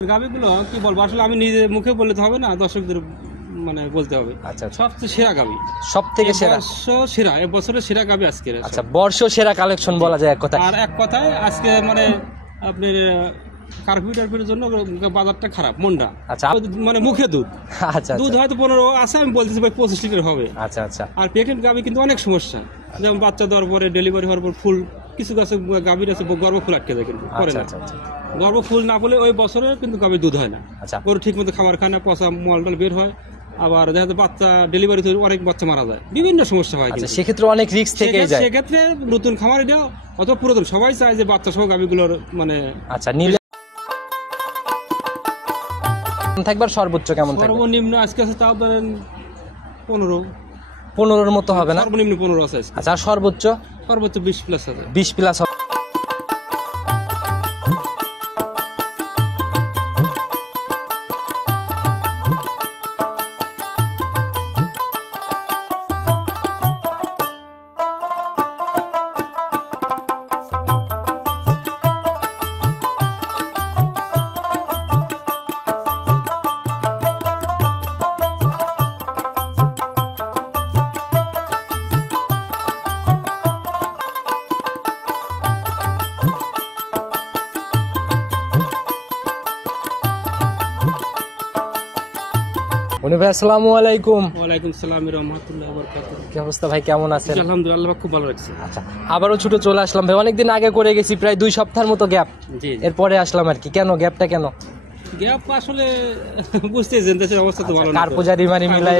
গাভিগুলো কি বলবো, আসলে আমি নিজে মুখে বললে তো হবে না, দর্শকদের মানে বলতে হবে। আচ্ছা, সবচেয়ে সেরা গাভি, সব থেকে সেরা, সেরা এবছরের সেরা গাভি আজকে। আচ্ছা, বর্ষ সেরা কালেকশন বলা যায় এক কথা। আর এক কথায় আজকে মানে আপনার কার্পিটার জন্য বাজারটা খারাপ, মনটা। আচ্ছা, মানে মুখে দুধ, আচ্ছা, দুধ হয়তো 15 আছে, আমি বলতেছি ভাই 25 লিটার হবে। আচ্ছা আচ্ছা। আর প্রেগনেন্ট গাভি কিন্তু অনেক সমস্যা, যেমন বাচ্চা দেওয়ার পরে ডেলিভারি হওয়ার পর ফুল, কিছু গাছে গাভীর আছে গর্ভ ফুল আটকে যায়, কিন্তু করে না। গর্ভ ফুল না বলে ওই বছরে কিন্তু গাভীর দুধ হয় না। আচ্ছা, গরু ঠিক মতো খাবার খায় না, পচা মলটাল বের হয়, আবার দেখা যায় বাচ্চা ডেলিভারি অনেক বাচ্চা মারা যায়, বিভিন্ন সমস্যা হয়। আচ্ছা, সেক্ষেত্রে অনেক রিস্ক থেকে যায়। সেক্ষেত্রে নতুন খামার এটা অত পুরাতন সবাই চায় যে বাচ্চা সহ গাভীগুলোর মানে আচ্ছা নিলে থাকবার সর্বোচ্চ কেমন থাকবে? সর্বনিম্ন আজকে আছে তাও ধরেন 15-15 মতো হবে না? সর্বনিম্ন 15 আছে। আচ্ছা, সর্বোচ্চ 20 প্লাস আছে। 20 প্লাস। ভাই আসসালামু আলাইকুম। ওয়ালাইকুম আসসালাম রাহমাতুল্লাহি ওয়া বারাকাতুহু। কি অবস্থা ভাই, কেমন আছেন? আলহামদুলিল্লাহ, খুব ভালো লাগছে। আচ্ছা, আবারও ছুটে চলে আসলাম ভাই, অনেকদিন আগে করে গেছি, প্রায় 2 সপ্তাহের মতো গ্যাপ। জি, এরপরে আসলাম আর কি। কেন গ্যাপটা কেন? গ্যাপ আসলে বুঝতেছেন দেশের অবস্থা তো ভালো না, কারপোজারি মানে মিলাই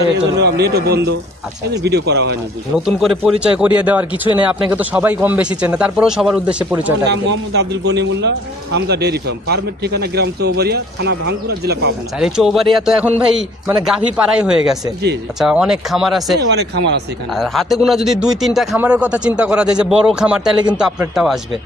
নেটও বন্ধ। আচ্ছা, এই ভিডিও করা হয়নি। নতুন করে পরিচয় করিয়ে দেওয়ার কিছুই নেই, আপনাকে তো সবাই কম বেশি চেনে, তারপরেও সবার উদ্দেশ্যে পরিচয়টা। নাম মোহাম্মদ আব্দুল গনিমুল্লাহ, হামদা ডেয়ারি ফার্ম, ফার্মের ঠিকানা গ্রাম চৌবাড়িয়া, থানা ভাঙ্গুরা, জেলা পাবনা। আর এই চৌবাড়িয়া তো এখন ভাই মানে গাভী পাড়াই হয়ে গেছে। জি, আচ্ছা, অনেক খামার আছে। অনেক খামার আছে এখানে। আর হাতে গোনা যদি 2-3টা খামারের কথা চিন্তা করা যায় যে বড় খামার, তাহলে কিন্তু আপনারটাও আসবে।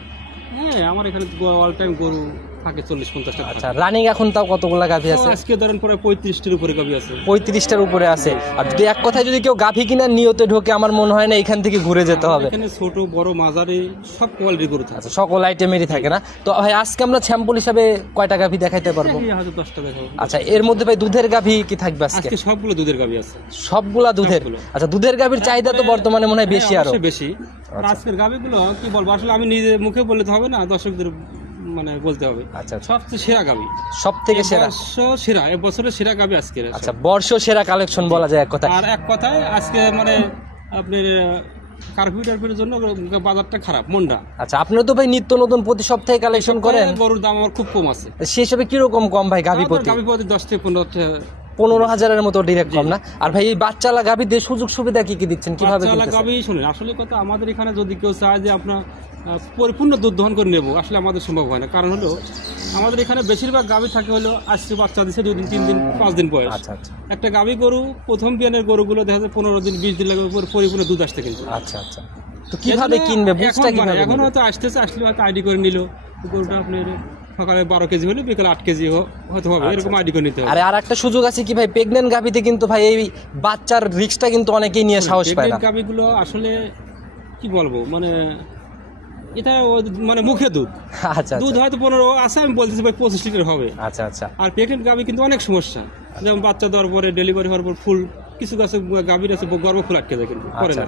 হ্যাঁ, আমার এখানে অল টাইম গরু থাকে 40-50টা। আচ্ছা, রানিং এখন তাও কতগুলা গাভী আছে? আজকে ধরেন পরে 35টার উপরে গাভী আছে। 35টার উপরে আছে। আর যদি এক কথায় যদি কেউ গাভী কিনার নিয়তে ঢোকে, আমার মনে হয় না এখান থেকে ঘুরে যেতে হবে। এখানে ছোট বড় মাঝারি সব কোয়ালিটি গরু থাকে। আচ্ছা, সকল আইটেমেরই থাকে না? তো ভাই আজকে আমরা স্যাম্পল হিসাবে কয়টা গাভী দেখাইতে পারবো? হয়তো 10টা দেখাবো। আচ্ছা, এর মধ্যে ভাই দুধের গাভী কি থাকবে আজকে? আজকে সবগুলো দুধের গাভী আছে। সবগুলা দুধের? আচ্ছা, দুধের গাভীর চাহিদা তো বর্তমানে মনে হয় বেশি, আরো বেশি। আজকের গাভীগুলো কি বলবো, আসলে আমি নিজে মুখে বললে তো হবে না, দর্শকদের মানে বলতে হবে। আচ্ছা, সবচেয়ে সেরা গাভী, সব থেকে সেরা, সেরা এবছরের সেরা গাভী আজকে। আচ্ছা, বর্ষ সেরা কালেকশন বলা যায় এক কথা। আর এক কথায় আজকে মানে আপনার কার্পিটার জন্য বাজারটা খারাপ, মনটা। আচ্ছা, আপনারা তো ভাই নিত্য নতুন প্রতি সপ্তাহে কালেকশন করেন। গরুর দাম আমার খুব কম আছে। সেই হিসাবে কিরকম কম ভাই? গাভী প্রতি 10 থেকে 15,000-এর মতো ডিরেক্ট কম না? আর ভাই এই বাচ্চালা গাভীতে সুযোগ সুবিধা কি কি দিচ্ছেন, কিভাবে দিচ্ছেন? গাভী শুনেন, আসলে কথা আমাদের এখানে যদি কেউ চায় যে আপনার পরিপূর্ণ দুধ দহন করে নেবো, আসলে আমাদের সম্ভব হয় না। কারণ হলো আমাদের এখানে বেশিরভাগ গাভী থাকে হলো আজকে বাচ্চা দিচ্ছে 2 দিন 3 দিন 5 দিন বয়স। আচ্ছা আচ্ছা। একটা গাভী গরু প্রথম বিয়ানের গরুগুলো দেখা যায় 15 দিন 20 দিন লাগে পরিপূর্ণ দুধ আসতে, কিন্তু আচ্ছা আচ্ছা। তো কিভাবে কিনবে, বুঝটা কিভাবে? এখন হয়তো আসতেছে, আসলে হয়তো আইডি করে নিল গরুটা, আপনার সকালে 12 কেজি হলে বিকালে 8 কেজি হতে হবে, এরকম আইডি করে নিতে হবে। আর একটা সুযোগ আছে কি ভাই, প্রেগনেন্ট গাভীতে কিন্তু ভাই এই বাচ্চার রিস্কটা কিন্তু অনেকেই নিয়ে সাহস পায় না। গাভীগুলো আসলে কি বলবো, মানে এটা মানে মুখে দুধ। আচ্ছা, দুধ হয়তো 15 আছে, আমি বলতেছি ভাই 25 লিটার হবে। আচ্ছা আচ্ছা। আর প্রেগনেন্ট গাভী কিন্তু অনেক সমস্যা, যেমন বাচ্চা দেওয়ার পরে ডেলিভারি হওয়ার পর ফুল, কিছু গাছে গাভীর আছে গর্ভ ফুল আটকে যায়, কিন্তু করে না।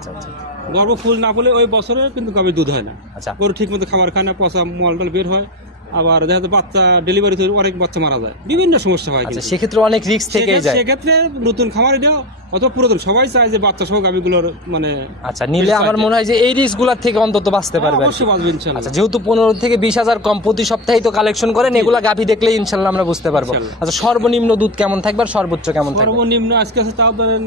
গর্ভ ফুল না বলে ওই বছরে কিন্তু গাভীর দুধ হয় না। আচ্ছা, গরু ঠিক মতো খাবার খায় না, পচা মলটাল বের হয়, আবার দেখা যায় বাচ্চা ডেলিভারি অনেক বাচ্চা মারা যায়, বিভিন্ন সমস্যা হয়। আচ্ছা, সেক্ষেত্রে অনেক রিস্ক থেকে যায়। সেক্ষেত্রে নতুন খামার এটা অত পুরাতন সবাই চায় যে বাচ্চা সহ গাভীগুলোর মানে আচ্ছা নিলে আমার মনে হয় যে এই রিস্ক গুলার থেকে অন্তত বাঁচতে পারবে। অবশ্যই বাঁচবে ইনশাআল্লাহ। আচ্ছা, যেহেতু 15 থেকে 20,000 কম প্রতি সপ্তাহে তো কালেকশন করেন, এগুলা গাভী দেখলে ইনশাআল্লাহ আমরা বুঝতে পারবো। আচ্ছা, সর্বনিম্ন দুধ কেমন থাকবে আর সর্বোচ্চ কেমন থাকবে? সর্বনিম্ন আজকে আছে তাও ধরেন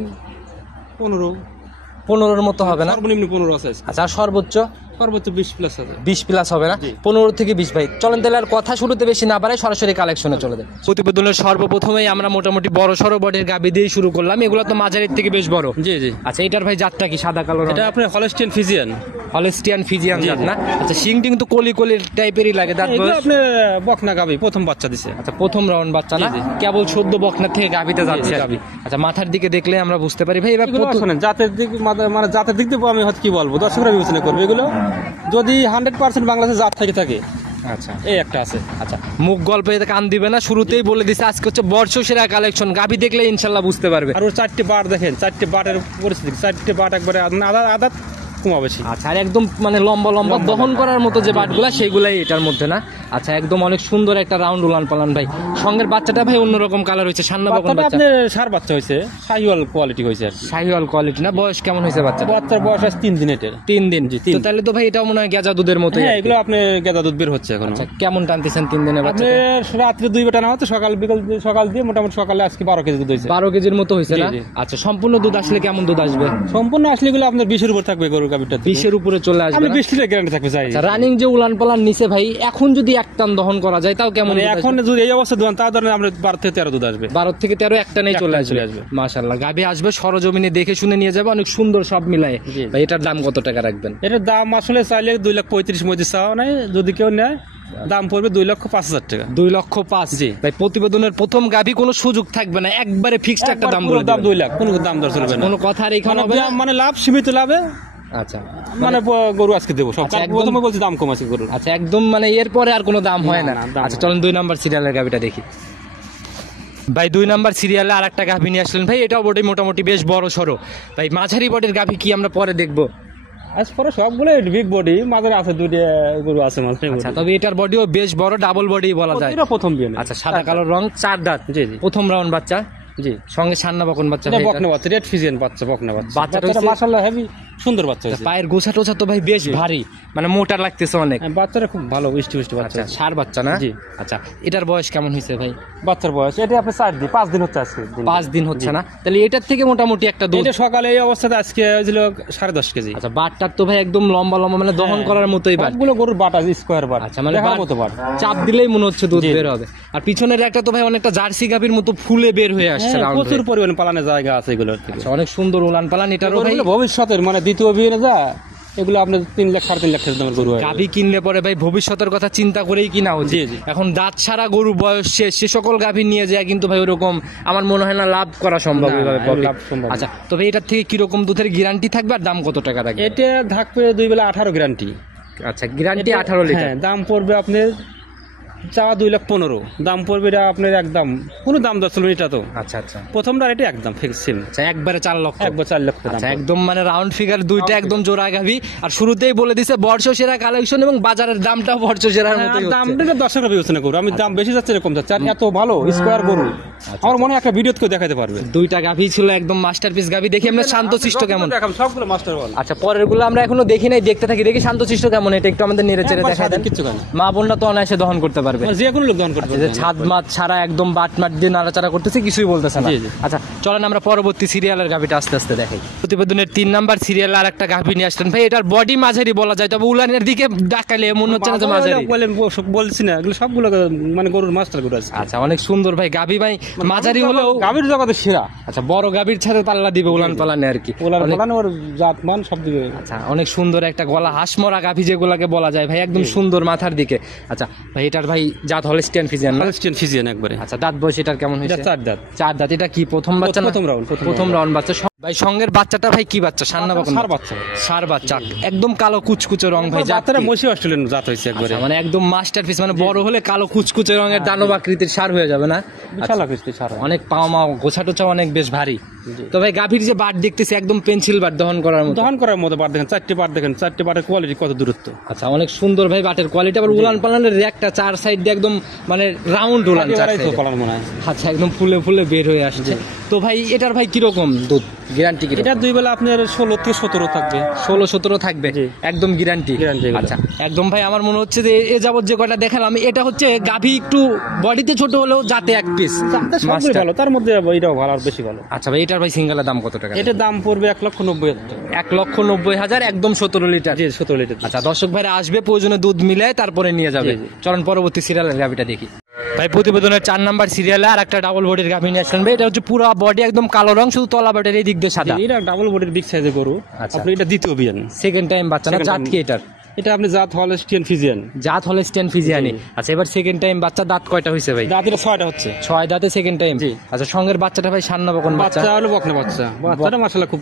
15-15 মতো হবে না? সর্বনিম্ন 15 আছে। আচ্ছা, আর সর্বোচ্চ? সর্বোচ্চ 20 প্লাস আছে। 20 প্লাস হবে না? 15 থেকে 20। ভাই চলেন তাহলে আর কথা শুরুতে বেশি না বাড়াই, সরাসরি কালেকশনে চলে যায়। প্রতিবেদনের সর্বপ্রথমেই আমরা মোটামুটি বড় সড়ো বডির গাভী দিয়ে শুরু করলাম। এগুলো তো মাঝারির থেকে বেশ বড়। জি জি। আচ্ছা, এটার ভাই জাতটা কি সাদা কালো? এটা আপনার হলস্টিয়ান ফিজিয়ান। হলস্টিয়ান ফিজিয়ান জাত না? আচ্ছা, শিং টিং তো কলি কলির টাইপেরই লাগে। এগুলো আপনার বকনা গাভী, প্রথম বাচ্চা দিছে। আচ্ছা, প্রথম রাউন্ড বাচ্চা না? কেবল 14 বকনা থেকে গাভীতে যাচ্ছে আর কি। আচ্ছা, মাথার দিকে দেখলে আমরা বুঝতে পারি ভাই এবার শুনেন জাতের দিক, মানে জাতের দিক দিয়ে আমি হয়তো কি বলবো, দর্শকরা বিবেচনা করবে। এগুলো যদি 100% বাংলাদেশের জাত থেকে থাকে, আচ্ছা এই একটা আছে। আচ্ছা, মুখ গল্পে কান দিবে না, শুরুতেই বলে দিছে আজকে হচ্ছে বর্ষসেরা কালেকশন। গাভী দেখলে ইনশাল্লাহ বুঝতে পারবে। আর ওর 4টে বাট দেখেন, 4টে বাটের পরিস্থিতি, 4টে বাট একবারে আদা কমা বেশি। আচ্ছা, আর একদম মানে লম্বা লম্বা দহন করার মতো যে বাটগুলা সেগুলাই এটার মধ্যে না। আচ্ছা, একদম অনেক সুন্দর একটা রাউন্ড উলান পালান ভাই। সঙ্গের বাচ্চাটা ভাই অন্যরকম কালার হয়েছে, সান্না বকন বাচ্চা। আপনার সার বাচ্চা হয়েছে, শাহিওয়াল কোয়ালিটি হয়েছে আর কি। শাহিওয়াল কোয়ালিটি না? বয়স কেমন হয়েছে বাচ্চা? বাচ্চার বয়স আছে 3 দিন। এটার 3 দিন। তো তাহলে তো ভাই এটাও মনে হয় গেজা দুধের মতো। হ্যাঁ, এগুলো আপনি গেদা দুধ বের হচ্ছে এখন। আচ্ছা, কেমন টানতেছেন 3 দিনের বাচ্চা? আপনি রাত্রে 2 বেটা না হতো, সকাল বিকাল, সকাল দিয়ে মোটামুটি সকালে আজকে 12 কেজি দুধ হয়েছে। 12 কেজির মতো হয়েছে না? জি, জি। আচ্ছা, সম্পূর্ণ দুধ আসলে কেমন দুধ আসবে? সম্পূর্ণ আসলে এগুলো আপনার 20-এর উপর থাকবে গরুর গাভীটা। 20-এর উপরে চলে আসবে আমি না? 20 লিটার গ্যারান্টি থাকবে চাই। আচ্ছা, রানিং যে উলান পালান নিচে ভাই, এখন যদি এক টান দহন করা যায় তাও কেমন মানে দুধ এখন আসবে? যদি এই অবস্থা দেন তা ধরেন আমরা 12 থেকে 13 দুধ আসবে। 12 থেকে 13 এক টানেই চলে চলে আসবে। আসবে। মাশাআল্লাহ, গাভী আসবে সরজমিনে দেখে শুনে নিয়ে যাবে, অনেক সুন্দর সব মিলায়ে। জি। ভাই এটার দাম কত টাকা রাখবেন? এটার দাম আসলে চাইলে 2,35,000 মধ্যে চাওয়া নাই, যদি কেউ নেয় দাম পড়বে 2,05,000 টাকা। 2,05,000। জি। ভাই প্রতিবেদনের প্রথম গাভী কোনো সুযোগ থাকবে না, একবারে ফিক্সড একটা দাম বলে দাম দিবেন। 2 লাখ, কোনো দাম দর চলবে না। কোনো কথা আর এখানে হবে না? মানে লাভ সীমিত লাভে, আচ্ছা মানে গরু আজকে দেবো সব। আচ্ছা, একদম- প্রথমে বলছি দাম কম আছে গরুর। আচ্ছা, একদম মানে এরপরে আর কোনো দাম হয় না। না, দাম আচ্ছা, চলেন 2 নাম্বার সিরিয়ালের গাভীটা দেখি। ভাই 2 নাম্বার সিরিয়ালে আর একটা গাভী নিয়ে আসলেন ভাই, এটাও বডি মোটামুটি বেশ বড় সড়ো। ভাই মাঝারি বডির গাভী কি আমরা পরে দেখবো? আজ পরে সবগুলো বিগ বডি, মাঝে আছে 2টা গরু আছে মাঝে। আচ্ছা, তবে এটার বডিও বেশ বড়, ডাবল বডি বলা যায়। এটা প্রথম বিয়ে না। আচ্ছা, সাদা কালো রং, 4 দাঁত। জি, জি। প্রথম রাউন্ড বাচ্চা, জি। সঙ্গে সান্না বকন বাচ্চা। এটা ভাই বকনা বাচ্চা, রেড ফিজিয়ান বাচ্চা, বকনা বাচ্চা। বাচ্চাটা বাচ্চাটা হইছে- মাশাআল্লাহ হেভি সুন্দর বাচ্চা এটা। হয়েছে। পায়ের গোছা টোছা তো ভাই বেশ ভারী, মানে মোটা লাগতেছে অনেক। হ্যাঁ, বাচ্চাটা খুব ভালো মিষ্টি মিষ্টি বাচ্চা আচ্ছা, হয়েছে। সার বাচ্চা না? জি। আচ্ছা, এটার বয়স কেমন হয়েছে ভাই? বাচ্চার বয়স এটা আপনি 4 দিন 5 দিন হচ্ছে আজকে। 5 দিন হচ্ছে না? তাহলে এটার থেকে মোটামুটি একটা দুধ। এটা সকালে এই অবস্থাতে আজকে হয়েছিল 10.5 কেজি। আচ্ছা, বাটটার তো ভাই একদম লম্বা লম্বা, মানে দহন করার মতোই বাট। সবগুলো গরুর বাট আছে, স্কোয়ার বাট। আচ্ছা, মানে দেখার বাট- মতো বাট। চাপ দিলেই মনে হচ্ছে দুধ জি। বের হবে। আর পিছনের একটা তো ভাই অনেকটা জার্সি গাভীর মতো ফুলে বের হয়ে আসছে হ্যাঁ, রাউন্ড প্রচুর পরিমাণে পালানোর জায়গা আছে এগুলোর থেকে। আচ্ছা, অনেক সুন্দর উলান পালান। এটারও ভাই এগুলো ভবিষ্যতের মানে দ্বিতীয় বিয়ে না যা, এগুলো আপনার 3 লাখ 3.5 লাখ টাকা দামের গরু হয়। গাভী কিনলে পরে ভাই ভবিষ্যতের কথা চিন্তা করেই কিনা উচিত। জি, জি। এখন দাঁত ছাড়া গরু বয়স শেষ, সে সকল গাভী নিয়ে যায় কিন্তু ভাই ওরকম আমার মনে হয় না লাভ করা সম্ভব না, এইভাবে না, profit। লাভ সম্ভব না। আচ্ছা, তবে এটার থেকে কিরকম দুধের গ্যারান্টি থাকবে আর দাম কত টাকা রাখবে? এটা থাকবে 2 বেলা 18 গ্যারান্টি। আচ্ছা, গ্যারান্টি 18 লিটার। হ্যাঁ, দাম পড়বে আপনার চাওয়া 2,15,000, দাম পড়বে এটা আপনার একদম কোনো দাম দর চলবে এটা তো। আচ্ছা আচ্ছা প্রথমটা এটা একদম ফিক্স সেম, আচ্ছা, একবারে 4 লক্ষ। একবার 4 লক্ষ টাকা আচ্ছা, দাম পড়বে। একদম মানে রাউন্ড ফিগার দুইটা একদম জোড়া গাভী। আর শুরুতেই বলে দিছে বর্ষসেরা কালেকশন এবং বাজারের দামটাও বর্ষসেরার হ্যাঁ, মতোই আর দাম হচ্ছে। এটা দর্শকরা বিবেচনা করবে, আমি দাম বেশি যাচ্ছে এরকম যাচ্ছে। আর এত ভালো স্কোয়ার গরু আমার মনে হয় একটা ভিডিও কেউ দেখাতে পারবে। দুইটা গাভী ছিল একদম মাস্টারপিস গাভী। দেখি আমরা শান্তশিষ্ট কেমন। দেখাম সবগুলো মাস্টার বল। আচ্ছা, পরের গুলো আমরা এখনো দেখি নাই, দেখতে থাকি। দেখি শান্তশিষ্ট কেমন, এটা একটু আমাদের নেড়ে চেড়ে একবার দেখা দেন। স্বাধীন, কিচ্ছু কেন। মা বোনরা তো অনায়াসে দহন করতে পারবে। মানে যে কোনো লোক দান করতে এই যে পারবে। ছাদ মাছ ছাড়া একদম বাট মাট দিয়ে নাড়াচাড়া করতেছে, কিছুই বলতেছে না। জি, জি। আচ্ছা, চলেন আমরা পরবর্তী সিরিয়ালের গাভীটা আস্তে আস্তে দেখাই। প্রতিবেদনের 3 নাম্বার সিরিয়ালে আর একটা গাভী নিয়ে আসলেন ভাই। এটার বডি মাঝারি বলা যায়, তবে উলানের দিকে ডাকালে মনে হচ্ছে না যে মাঝারি। বলছি না, এগুলো সবগুলো মানে গরুর মাস্টার গরু আছে। আচ্ছা, অনেক সুন্দর ভাই গাভী ভাই, মাঝারি হলেও গাভীর জগতে সেরা। আচ্ছা, বড় গাভীর ছাড়ে পাল্লা দিবে উলান পালানে আর কি। ওলার অনেক- পালানো ওর জাত মান সব দিকে। আচ্ছা, অনেক সুন্দর একটা গলা হাঁসমরা গাভী যেগুলাকে বলা যায় ভাই, একদম সুন্দর মাথার দিকে। আচ্ছা ভাই, এটার ভাই জাত হলস্টিয়ান ফিজিয়ান না? হলস্টিয়ান ফিজিয়ান একবারে। আচ্ছা, দাঁত বয়স এটার কেমন এটা হয়েছে? 4 দাঁত। 4 দাঁত। এটা কি প্রথম বাচ্চা না? প্রথম রাউন্ড, প্রথম রাউন্ড বাচ্চা। ভাই সঙ্গের বাচ্চাটা ভাই কি বাচ্চা? সান্না বকন সার বাচ্চা। সার বাচ্চা, একদম কালো কুচকুচে রং ভাই। জাত বাচ্চাটা কি? মসি অস্ট্রেলিয়ান জাত হয়েছে একবারে। আচ্ছা, মানে একদম মাস্টারপিস, মানে বড় হলে কালো কুচকুচে রঙের দানব আকৃতির সার হয়ে যাবে না? বিশাল আকৃতি সার। অনেক পাওয়া মা গোছা টোছা অনেক বেশ ভারী। তো ভাই গাভীর যে বাট দেখতেছি একদম পেন্সিল বাট দহন করার মতো। দহন করার মতো বার দেখেন, 4টে বার দেখেন, 4টে বারের কোয়ালিটি কত দূরত্ব। আচ্ছা, অনেক সুন্দর ভাই বাটের কোয়ালিটি। আবার উলান পালানের একটা 4 সাইড দিয়ে একদম মানে রাউন্ড উলান 4 একেবারেই তো সাইডে। পালান মনে হয়। আচ্ছা, একদম ফুলে ফুলে বের হয়ে আসছে। তো ভাই এটার ভাই কিরকম দুধ গ্যারান্টি? এটা 2 বেলা আপনার 16 থেকে 17 থাকবে। 16-17 থাকবে জি। একদম গ্যারান্টি। Guarantee এগুলো। আচ্ছা, একদম ভাই আমার মনে হচ্ছে যে এ যাবত যে কয়টা দেখালাম এটা হচ্ছে গাভী একটু বডিতে ছোট হলেও যাতে এক পিস। সবগুলো ভালো, তার মধ্যে এটাও ভালো আর বেশি ভালো। আচ্ছা ভাই, এটার ভাই সিঙ্গেলের দাম কত টাকা? এটার দাম পড়বে 1,90,000 টাকা। 1,90,000, একদম 17 লিটার। জি, 17 লিটার। আচ্ছা, দর্শক ভাইরা আসবে, প্রয়োজনে দুধ মিলায় তারপরে নিয়ে যাবে। জি, জি। চলুন পরবর্তী সিরিয়ালের গাভীটা দেখি। ভাই প্রতিবেদনের 4 নাম্বার সিরিয়ালে আর একটা ডাবল বডির গাভী নিয়ে আসলেন ভাই। এটা হচ্ছে পুরো বডি একদম কালো রং, শুধু তলা বাটের এই দিক দিয়ে সাদা। এটা ডাবল বডির বিগ সাইজের গরু। আচ্ছা। আপনি এটা দ্বিতীয় বিয়ান। সেকেন্ড টাইম বাচ্চা না? Second জাত time। কি এটার? এটা আপনি জাত হলস্টিয়ান ফিজিয়ান। জাত হলস্টিয়ান ফিজিয়ানি। জি। আচ্ছা, এবার সেকেন্ড টাইম বাচ্চা। দাঁত কয়টা হয়েছে ভাই? দাঁত এটা 6টা হচ্ছে। 6 দাঁতে সেকেন্ড টাইম। জি। আচ্ছা, সঙ্গের বাচ্চাটা ভাই সান্না বকন বাচ্চা। বাচ্চা হলো বকনা বাচ্চা। বাচ্চাটা মাশাআল্লাহ খুব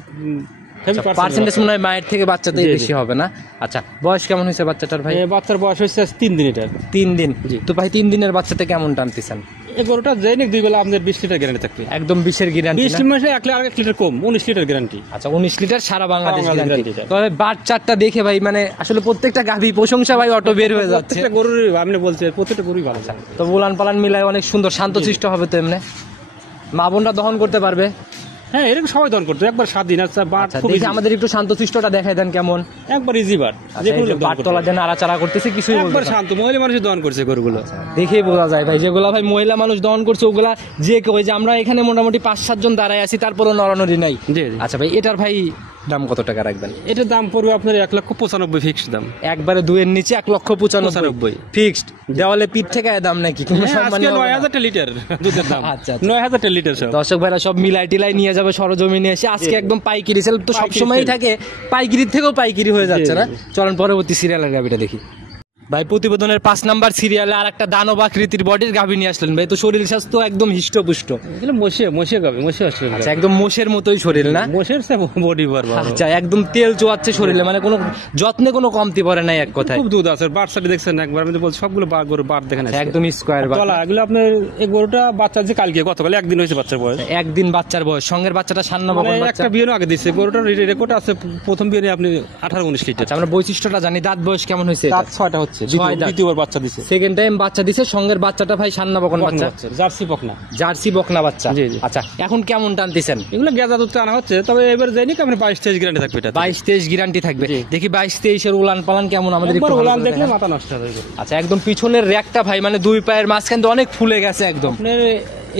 পার্সেন্টেজ মনে হয় মায়ের থেকে বাচ্চাতেই বেশি হবে না। আচ্ছা, বয়স কেমন হয়েছে বাচ্চাটার ভাই? বাচ্চার বয়স হচ্ছে 3 দিন। এটার 3 দিন। তো ভাই 3 দিনের বাচ্চাতে কেমন টানতেছেন? এই গরুটা জৈনিক 2 বেলা আপনাদের 20 লিটার গ্যারান্টি থাকবে। একদম 20-এর গ্যারান্টি। 20 মাসে 1 লিটার কম, 19 লিটার গ্যারান্টি। আচ্ছা, 19 লিটার সারা বাংলাদেশ বাংলাদেশ গ্যারান্টি। guarantee। তবে বাচ্চাটা দেখে ভাই মানে আসলে প্রত্যেকটা গাভী প্রশংসা ভাই অটো বের হয়ে যাচ্ছে। প্রত্যেকটা গরুর আপনি বলছেন প্রত্যেকটা গরুই ভালো। তো উলান পালান মিলায় অনেক সুন্দর শান্তশিষ্ট হবে তো এমনি। মা বোনরা দহন করতে পারবে? হ্যাঁ, এরকম সবাই দহন করতে একবার স্বাধীন। আচ্ছা, বাট খুব দেখি আমাদের একটু শান্তশিষ্টটা দেখাই দেন কেমন। একবার ইজি বাট, যে কোনো বাট তলা দেন আড়াচাড়া করতেছে কিছুই বলতে একবার না। শান্ত মহিলা মানুষ দহন করছে গরুগুলো। দেখেই বোঝা যায় ভাই, যেগুলা ভাই মহিলা মানুষ দহন করছে ওগুলা যে কেউ, যে আমরা এখানে মোটামুটি 5-7 জন দাঁড়ায় আছি তারপরও নড়ানড়ি নাই। জি। আচ্ছা ভাই, এটার ভাই দাম কত টাকা রাখবেন? এটার দাম পড়বে আপনার 1,95,000 ফিক্সড দাম। একবারে 2-এর নিচে 1,95,000 ফিক্সড। দেওয়ালে পিঠ থেকে দাম নাকি? কোনো সম্মানীয় আজকে 9,000 লিটার দুধের দাম। আচ্ছা, 9,000 লিটার সব। দর্শক ভাইরা সব মিলাই টিলাই নিয়ে যাবে সরজমিনে এসে। আজকে একদম পাইকারি সেল তো সবসময়ই থাকে, পাইকারির থেকেও পাইকারি হয়ে যাচ্ছে না। চলেন পরবর্তী সিরিয়ালের গাভিটা দেখি। ভাই প্রতিবেদনের 5 নাম্বার সিরিয়ালে আর একটা দানব আকৃতির বডির গাভী নিয়ে আসলেন ভাই। তো শরীর স্বাস্থ্য একদম হিষ্টপুষ্ট। এগুলো মোষে গাবে, মোষে আসছে। আচ্ছা, একদম মোষের মতোই শরীর না? মোষের সে বডি বড়। আচ্ছা, একদম তেল চোয়াচ্ছে শরীরে, মানে কোনো যত্নে কোনো কমতি পড়ে নাই এক কথায়। খুব দুধ আছে। বাচ্চাটি দেখছেন একবার, আমি তো বলছি সবগুলো গরু বাট দেখেন আছে। একদম স্কয়ার বাট। তলা এগুলো আপনার এই গরুটা বাচ্চা যে কালকে গতকাল একদিন হয়েছে বাচ্চার বয়স। একদিন বাচ্চার বয়স। সঙ্গের বাচ্চাটা সান্না বকন বাচ্চা। একটা বিয়ে আগে দিচ্ছে গরুটার রেকর্ড আছে। প্রথম বিয়ে আপনি 18-19 লিটার। আচ্ছা, আমরা বৈশিষ্ট্যটা জানি। দাঁত বয়স কেমন হয়েছে? দাঁত 6টা হচ্ছে। দ্বিতীয়বার বাচ্চা দিছে। সেকেন্ড টাইম বাচ্চা দিছে। সঙ্গের বাচ্চাটা ভাই সান্না বকন বাচ্চা, জার্সি বকনা। জার্সি বকনা বাচ্চা। জি, জি। আচ্ছা, এখন কেমন টানতেছেন? এগুলো গেজা দুধ আনা হচ্ছে, তবে এবার জানি আপনি 22-23 গ্যারান্টি থাকবে। এটা 22-23 গ্যারান্টি থাকবে। জি। দেখি 22-23 উলান পালান কেমন আমাদের একটু উলান ভালো করে দেখলে দেখান। মাথা নষ্ট হয়ে যাবে। আচ্ছা, একদম পিছনের র্যাকটা ভাই মানে 2 পায়ের মাঝখান দিয়ে অনেক ফুলে গেছে একদম। আপনার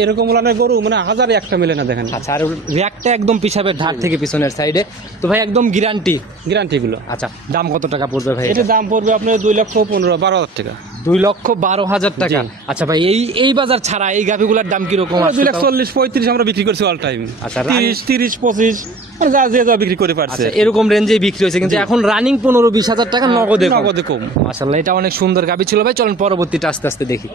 এরকম উলানের গরু মানে 1000 একটা মেলে না দেখেন। আচ্ছা, আর র্যাকটা একদম পিছাবের ধার থেকে পিছনের সাইডে। তো ভাই একদম গ্যারান্টি। গ্যারান্টি গুলো। আচ্ছা, দাম কত টাকা পড়বে ভাই? এটার দাম পড়বে আপনার 2,15,000-12,000 টাকা। 2,12,000 টাকা। আচ্ছা ভাই, এই বাজার ছাড়া এই গাভিগুলোর দাম কিরকম? 2,40,35 আমরা বিক্রি করছি অল টাইম। আচ্ছা, 30-25 যা যে যা বিক্রি করে পারছে। আচ্ছা, এরকম রেঞ্জেই বিক্রি হয়েছে, কিন্তু এখন রানিং 15-20 টাকা নগদে কম। মাশাআল্লাহ, এটা অনেক সুন্দর গাভি ছিল ভাই। চলুন পরবর্তীটা আস্তে আস্তে দেখি।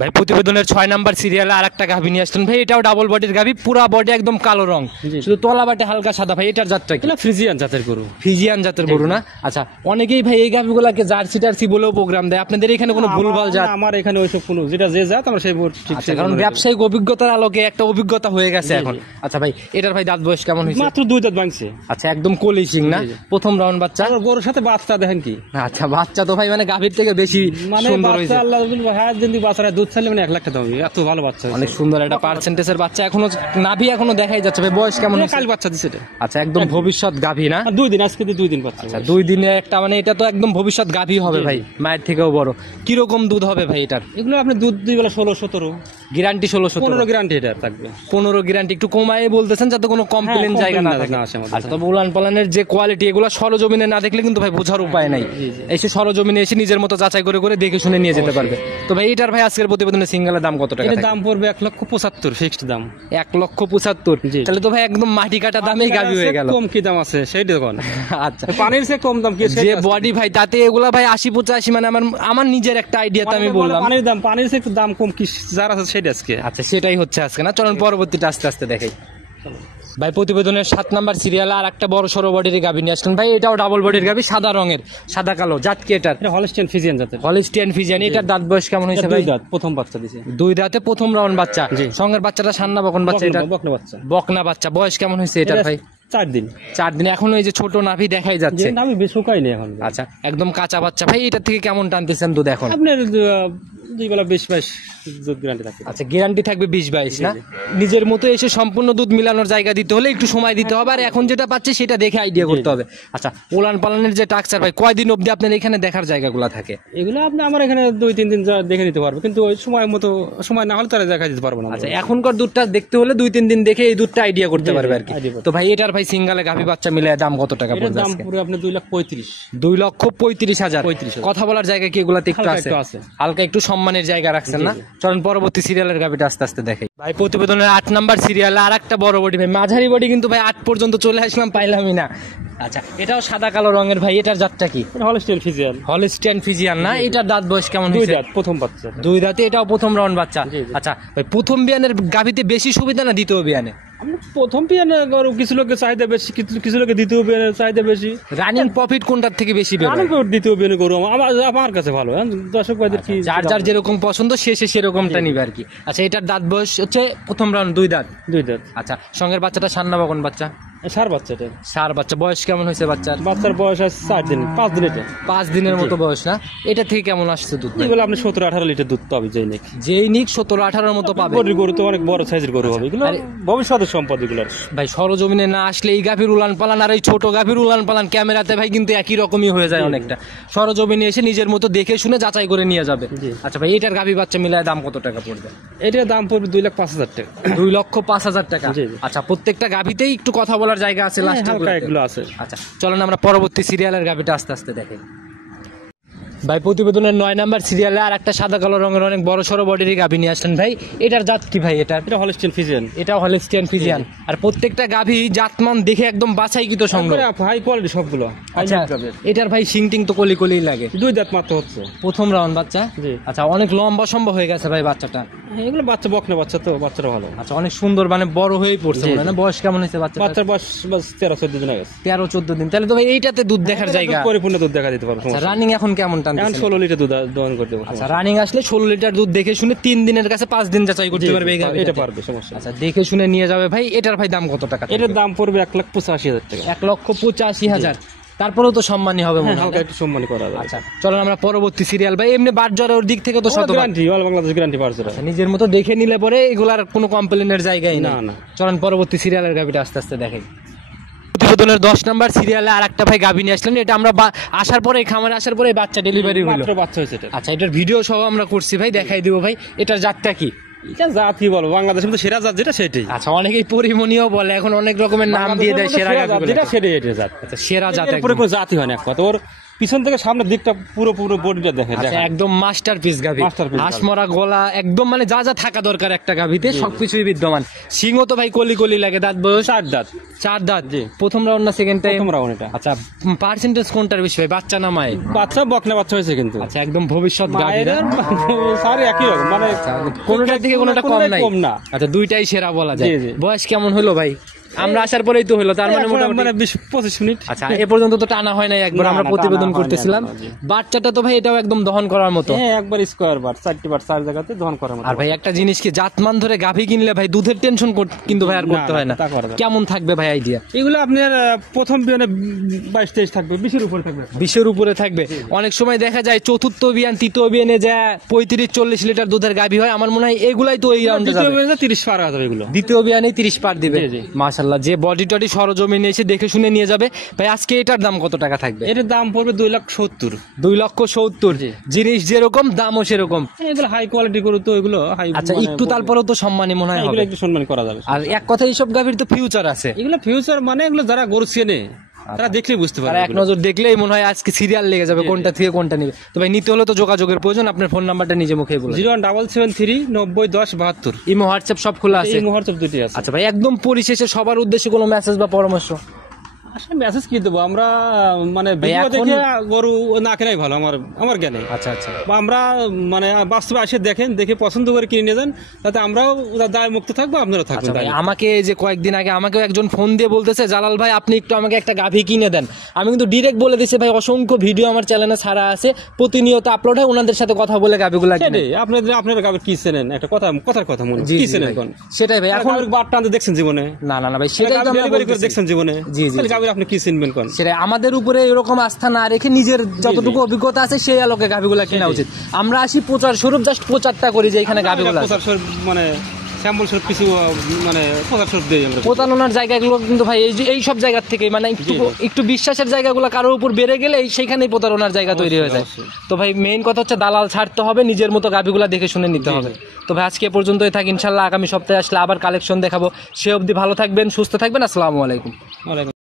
ভাই প্রতিবেদনের 6 নাম্বার সিরিয়ালে আর একটা গাভি নিয়ে আসছেন ভাই। এটাও ডাবল বডির গাভি, পুরা বডি একদম কালো রং, শুধু তলা বাটে হালকা সাদা। ভাই এটার জাতটা কি? ফ্রিজিয়ান জাতের গরু। ফিজিয়ান জাতের গরু না? আচ্ছা, অনেকেই ভাই এই গাভিগুলাকে জার্সি টার্সি বলেও প্রোগ্রাম দেয়। আপনাদের এখানে কোনো ভুলভাল জাত? আমার এখানে ওইসব কোনো, যেটা যে জাত আমরা সেই ঠিক। আচ্ছা, কারণ ব্যবসায়িক অভিজ্ঞতার আলোকে একটা অভিজ্ঞতা হয়ে গেছে এখন। আচ্ছা ভাই, এটার ভাই দাঁত বয়স কেমন হয়েছে? মাত্র 2 দাঁত ভাঙছে। আচ্ছা, একদম কলিশিং না? প্রথম রাউন্ড বাচ্চা। আর গরুর সাথে বাচ্চা দেখেন কি? আচ্ছা, বাচ্চা তো ভাই মানে গাভীর থেকে বেশি মানে সুন্দর হয়েছে। বাচ্চা আল্লাহ হ্যাঁ, যদি বাচ্চারা দুধ ছাড়লে মানে 1 লাখ টাকা হবে। এত ভালো বাচ্চা, অনেক সুন্দর একটা পার্সেন্টেজের বাচ্চা। এখনো নাভি এখনো দেখাই যাচ্ছে ভাই। বয়স কেমন হয়েছে? কাল বাচ্চা দিছে এটা। আচ্ছা, একদম ভবিষ্যৎ গাভী না? 2 দিন, আজকে 2 দিন বাচ্চা। আচ্ছা, 2 দিনে একটা, মানে এটা তো একদম ভবিষ্যৎ গাভী হবে ভাই, মায়ের থেকেও বড়। কিরকম দুধ হবে ভাই এটার? এগুলো আপনি দুধ 2 বেলা 16-17 গ্যারান্টি। 16-17 15 গ্যারান্টি এটা থাকবে। 15 গ্যারান্টি। একটু কমায় বলতেছেন যাতে কোনো কমপ্লেন জায়গা না থাকে। আচ্ছা, তবে উলান পালানের যে কোয়ালিটি, এগুলো সরজমিনে না দেখলে কিন্তু ভাই বোঝার উপায় নাই। এসে সরজমিনে এসে নিজের মতো যাচাই করে করে দেখে শুনে নিয়ে যেতে পারবে। তো ভাই এটার ভাই আজকের প্রতিবেদনে সিঙ্গেলের দাম কত টাকা? এর দাম পড়বে 1,75,000 ফিক্সড দাম। 1,75,000। তাহলে তো ভাই একদম মাটি কাটা দামেই গাভী হয়ে গেল। কম কি দাম আছে সেইটা কোন? আচ্ছা, পানির চেয়ে কম দাম কি? যে বডি ভাই তাতে এগুলা ভাই 80-85, মানে আমার নিজের একটা আইডিয়াতে আমি বললাম। পানির চেয়ে একটু দাম কম কি যার আছে সেটা আজকে। আচ্ছা, সেটাই হচ্ছে আজকে না? চলুন পরবর্তীটা আস্তে আস্তে দেখাই। ভাই প্রতিবেদনের 7 নাম্বার সিরিয়ালে আর একটা বড় সরো বডির গাভী নিয়ে আসলেন ভাই। এটাও ডাবল বডির গাভী, সাদা রঙের, সাদা কালো। জাত কি এটার? হলস্টিয়ান ফিজিয়ান জাতের। Holstein Friesian. এটার দাঁত বয়স কেমন হয়েছে ভাই? 2 দাঁত, প্রথম বাচ্চা দিছে। 2 দাঁতে প্রথম রাউন্ড বাচ্চা। সঙ্গের বাচ্চাটা সান্না বকন বাচ্চা। এটা বকনা বাচ্চা। বকনা বাচ্চা। বয়স কেমন হয়েছে এটার ভাই? 4 দিন। 4 দিন। এখন ওই যে ছোট নাভি দেখাই যাচ্ছে। আমি বেশ শুকাইনি এখন। আচ্ছা, একদম কাঁচা বাচ্চা ভাই। এটার থেকে কেমন টানতেছেন দুধ এখন? আপনার 2 বেলা 20-22 দুধ গ্যারান্টি থাকবে। আচ্ছা, গ্যারান্টি থাকবে 20-22 না? নিজের মতো এসে সম্পূর্ণ দুধ মিলানোর জায়গা দিতে হলে একটু সময় দিতে হবে, আর এখন যেটা পাচ্ছে সেটা দেখে আইডিয়া করতে হবে। আচ্ছা, উলান পালানের যে টাকচার ভাই, কয়দিন অবধি আপনার এখানে দেখার জায়গাগুলো থাকে? এগুলো আপনি আমার এখানে 2-3 দিন দেখে নিতে পারবো, কিন্তু ওই সময় মতো সময় না হলে তারা দেখা দিতে পারবো না। আচ্ছা, এখনকার দুধটা দেখতে হলে 2-3 দিন দেখে এই দুধটা আইডিয়া করতে পারবে আর কি। তো ভাই এটার ভাই সিঙ্গালে গাভী বাচ্চা মিলে দাম কত টাকা পড়বে? দাম পুরো আপনি 2,35,000। 2,35,000। কথা বলার জায়গা কি এগুলাতে একটু আছে? হালকা একটু সম্মানের জায়গা রাখছেন না? চলুন পরবর্তী সিরিয়ালের গাভীটা আস্তে আস্তে দেখে। ভাই প্রতিবেদনের 8 নাম্বার সিরিয়ালে আর একটা বড় বডি ভাই, মাঝারি বডি, কিন্তু ভাই 8 পর্যন্ত চলে আসলাম, পাইলামই না। আচ্ছা, এটাও সাদা কালো রঙের ভাই। এটার জাতটা কি? Holstein Friesian. হলস্টিয়ান ফিজিয়ান না? এটার দাঁত বয়স কেমন 2 হয়েছে? দাঁত, প্রথম বাচ্চা। 2 দাঁতে। এটাও প্রথম রাউন্ড বাচ্চা। আচ্ছা ভাই, প্রথম বিয়ানের গাভীতে বেশি সুবিধা না দ্বিতীয় বিয়ানে? আমরা প্রথম বিয়ানে গরু কিছু লোকের চাহিদা বেশি, কিছু লোকের দ্বিতীয় বিয়ানের চাহিদা বেশি। রানিং প্রফিট কোনটার থেকে বেশি বের হয়? দ্বিতীয় বিয়ানে গরু আমার কাছে ভালো, দর্শক ভাইদের কি যার যার যেরকম পছন্দ শেষে সেরকমটা নিবে আর কি। আচ্ছা, এটার দাঁত বয়স হচ্ছে প্রথম রাউন্ড 2 দাঁত। 2 দাঁত। আচ্ছা, সঙ্গের বাচ্চাটা সান্না বা কোন বাচ্চা? সার বাচ্চাটা। সার বাচ্চা। বয়স কেমন হয়েছে বাচ্চার? বাচ্চার বয়স আছে 4 দিন, 5 দিন। এটা 5 দিনের মতো বয়স না? এটা থেকে কেমন আসছে দুধ? এগুলো আপনি 17-18 লিটার দুধ পাবে যেই নাকি। যেই নিক 17-18 মতো পাবে। গরু তো অনেক বড় সাইজের গরু হবে, এগুলো ভবিষ্যতের সম্পদ এগুলো। ভাই সরজমিনে না আসলে এই গাভীর উলান পালান আর এই ছোট গাভীর উলান পালান ক্যামেরাতে ভাই কিন্তু একই রকমই হয়ে যায় অনেকটা। সরজমিনে এসে নিজের মতো দেখে শুনে যাচাই করে নিয়ে যাবে। আচ্ছা ভাই, এটার গাভী বাচ্চা মিলায় দাম কত টাকা পড়বে? এটার দাম পড়বে 2,05,000 টাকা। 2,05,000 টাকা। আচ্ছা, প্রত্যেকটা গাভীতেই একটু কথা বলার জায়গা আছে লাস্টে এগুলো আছে। আচ্ছা, চলেন আমরা পরবর্তী সিরিয়ালের গাভীটা আস্তে আস্তে দেখি। ভাই প্রতিবেদনের 9 নাম্বার সিরিয়ালে আর একটা সাদা কালো রঙের অনেক বড় সড়ো বডির গাভী নিয়ে আসলেন ভাই। এটার জাত কি ভাই? এটা হলস্টিয়ান ফ্রিজিয়ান। এটাও হলস্টিয়ান ফ্রিজিয়ান। আর প্রত্যেকটা গাভী জাতমান দেখে একদম বাছাইকৃত সংগ্রহ, হাই কোয়ালিটি সবগুলো। আচ্ছা, এটার ভাই সিংটিং তো কলি কলি লাগে। 2 দাঁত মাত্র হচ্ছে, প্রথম রাউন্ড বাচ্চা। আচ্ছা, অনেক লম্বা সম্ভব হয়ে গেছে ভাই বাচ্চাটা। এগুলো বাচ্চা বকনা বাচ্চা, তো বাচ্চাটা ভালো। আচ্ছা, অনেক সুন্দর, মানে বড় হয়েই পড়ছে মনে হয় না? বয়স কেমন হয়েছে বাচ্চা? বাচ্চার বয়স 13-14 দিন হয়ে গেছে। 13-14 দিন। তাহলে তো ভাই এইটাতে দুধ দেখার জায়গা, পরিপূর্ণ দুধ দেখা দিতে পারবো। রানিং এখন কেমন টানছে? এখন 16 লিটার দুধ দহন করতে পারবো। আচ্ছা, রানিং আসলে 16 লিটার দুধ দেখে শুনে 3 দিনের কাছে 5 দিন যাচাই করতে পারবে এই গাভীটা। এটা পারবে, সমস্যা। আচ্ছা, দেখে শুনে নিয়ে যাবে ভাই। এটার ভাই দাম কত টাকা? এটার দাম পড়বে 1,85,000 টাকা। 1,85,000। তারপরেও তো সম্মানই হবে মনে হয়। হালকা একটু সম্মান করা যাবে। আচ্ছা, চলেন আমরা পরবর্তী সিরিয়াল ভাই। এমনি বাটজরের দিক থেকে তো গ্যারান্টি, অল বাংলাদেশ গ্যারান্টি বাড়ছে। নিজের মতো দেখে নিলে পরে এগুলার কোনো কমপ্লেনের জায়গাই না। চলেন পরবর্তী সিরিয়ালের গাভীটা আস্তে আস্তে দেখেন। প্রতিবেদনের 10 নাম্বার সিরিয়ালে আর একটা ভাই গাভী নিয়ে আসলেন। এটা আমরা আসার পরে, খামারে আসার পরে বাচ্চা ডেলিভারি হলো। মাত্র বাচ্চা হয়েছে এটা। আচ্ছা, এটার ভিডিও সহ আমরা করছি ভাই, দেখাই দিব ভাই। এটার জাতটা কি? এটা জাত কি বলবো, বাংলাদেশের মধ্যে সেরা জাত যেটা সেটাই। আচ্ছা, অনেকেই পরিমণীয় বলে, এখন অনেক রকমের নাম দিয়ে দেয় সেরা গাভী যেটা সেটাই। এটা জাত। আচ্ছা, সেরা জাত। পুরো কোনো জাতই হয় না, এক কথা। ওর পিছন থেকে সামনের দিকটা পুরো বডিটা দেখেন। আচ্ছা, একদম মাস্টারপিস গাভী। হাঁসমরা গলা, একদম মানে যা যা থাকা দরকার একটা গাভীতে সবকিছুই বিদ্যমান। সিংহ তো ভাই কলি কলি লাগে। দাঁত বয়স 4 দাঁত। 4 দাঁত। প্রথম রাউন্ড না সেকেন্ড টাইম? প্রথম রাউন্ড এটা। আচ্ছা, পার্সেন্টেজ কোনটার বেশি ভাই, বাচ্চা না মায়ের? বাচ্চা বকনা বাচ্চা হয়েছে কিন্তু। আচ্ছা, একদম ভবিষ্যৎ গাভী না? সারি একই রকম, মানে কোনটার থেকে কোনটা কম না। আচ্ছা, দুইটাই সেরা বলা যায়। বয়স কেমন হলো ভাই? আমরা আসার পরেই তো হলো, তার মানে মোটামুটি 20-25 মিনিট। আচ্ছা, এ পর্যন্ত তো টানা হয় নাই, একবার আমরা প্রতিবেদন করতেছিলাম। বাচ্চাটা তো ভাই এটাও একদম দহন করার মতো। হ্যাঁ, একবার স্কয়ার বার 4টি বার 4 জায়গাতে দহন করার মতো। আর ভাই একটা জিনিস কি, জাতমান ধরে গাভী কিনলে ভাই দুধের টেনশন কিন্তু ভাই আর করতে হয় না। কেমন থাকবে ভাই আইডিয়া? এগুলো আপনার প্রথম বিয়ানে 22-23 থাকবে, 20-এর উপরে থাকবে। 20-এর উপরে থাকবে। অনেক সময় দেখা যায় চতুর্থ বিয়ান, তৃতীয় বিয়ানে যা 35-40 লিটার দুধের গাভী হয়। আমার মনে হয় এগুলাই তো এই রাউন্ডে যাবে। 30 পার হবে এগুলো। দ্বিতীয় বিয়ানে 30 পার দিবে। মাশাআল্লাহ, যে বডি টডি সরজমিনে এসে দেখে শুনে নিয়ে যাবে ভাই। আজকে এটার দাম কত টাকা থাকবে? এটার দাম পড়বে 2,70,000। 2,70,000। জিনিস যেরকম দামও সেরকম। এগুলো হাই কোয়ালিটি গরু তো, এগুলো হাই। আচ্ছা, একটু তারপরেও তো সম্মানী মনে হয় হবে, একটু সম্মান করা যাবে। আর এক কথা, এইসব গাভীর তো ফিউচার আছে। এগুলো ফিউচার মানে এগুলো যারা গরু চেনে তারা দেখলেই বুঝতে পারে। এক নজর দেখলেই মনে হয় আজকে সিরিয়াল লেগে যাবে কোনটা থেকে কোনটা নিবে। তো ভাই নিতে হলে তো যোগাযোগের প্রয়োজন। আপনার ফোন নাম্বারটা নিজে মুখে বলুন। 01773 90 10 72। ইমো হোয়াটসঅ্যাপ সব খোলা আছে? ইমো হোয়াটসঅ্যাপ দুটি আছে। আচ্ছা ভাই, একদম পরিশেষে সবার উদ্দেশ্যে কোনো মেসেজ বা পরামর্শ? আসলে মেসেজ কি দেবো আমরা, মানে ভিডিও দেখে গরু না কেনাই ভালো আমার জ্ঞানে। আচ্ছা আচ্ছা, বা আমরা মানে বাস্তবে এসে দেখেন, দেখে পছন্দ করে কিনে নিয়ে যান, তাতে আমরাও দায় মুক্ত থাকবো, আপনারা থাকবেন। আমাকে যে কয়েকদিন আগে আমাকেও একজন ফোন দিয়ে বলতেছে, জালাল ভাই আপনি একটু আমাকে একটা গাভী কিনে দেন। আমি কিন্তু ডিরেক্ট বলে দিচ্ছি ভাই, অসংখ্য ভিডিও আমার চ্যানেলে ছাড়া আছে, প্রতিনিয়ত আপলোড হয়। ওনাদের সাথে কথা বলে গাভীগুলা কিনে। আপনারা গাভী কি চেনেন, একটা কথার কথা মনে কি চেনেন কোন? সেটাই ভাই। এখন বারটা দেখছেন জীবনে? না ভাই, সেটাই দেখছেন জীবনে। গাভী আপনি কি চিনবেন কোন? সেটা আমাদের উপরে এরকম আস্থা না রেখে নিজের যতটুকু অভিজ্ঞতা আছে সেই আলোকে গাভীগুলা কেনা উচিত। আমরা আসি প্রচার স্বরূপ, জাস্ট প্রচারটা করি যে এখানে গাভীগুলা মানে স্যাম্পল স্বরূপ কিছু মানে প্রচার স্বরূপ দেই আমরা। প্রতারণার জায়গাগুলো কিন্তু ভাই এই সব জায়গা থেকে, মানে একটু বিশ্বাসের জায়গাগুলো কারোর উপর বেড়ে গেলে সেইখানেই প্রতারণার জায়গা তৈরি হয়ে যায়। তো ভাই মেইন কথা হচ্ছে দালাল ছাড়তে হবে, নিজের মতো গাভীগুলা দেখে শুনে নিতে হবে। তো ভাই আজকে পর্যন্তই থাক, ইনশাল্লাহ আগামী সপ্তাহে আসলে আবার কালেকশন দেখাবো। সে অবধি ভালো থাকবেন, সুস্থ থাকবেন। আসসালামু আলাইকুম।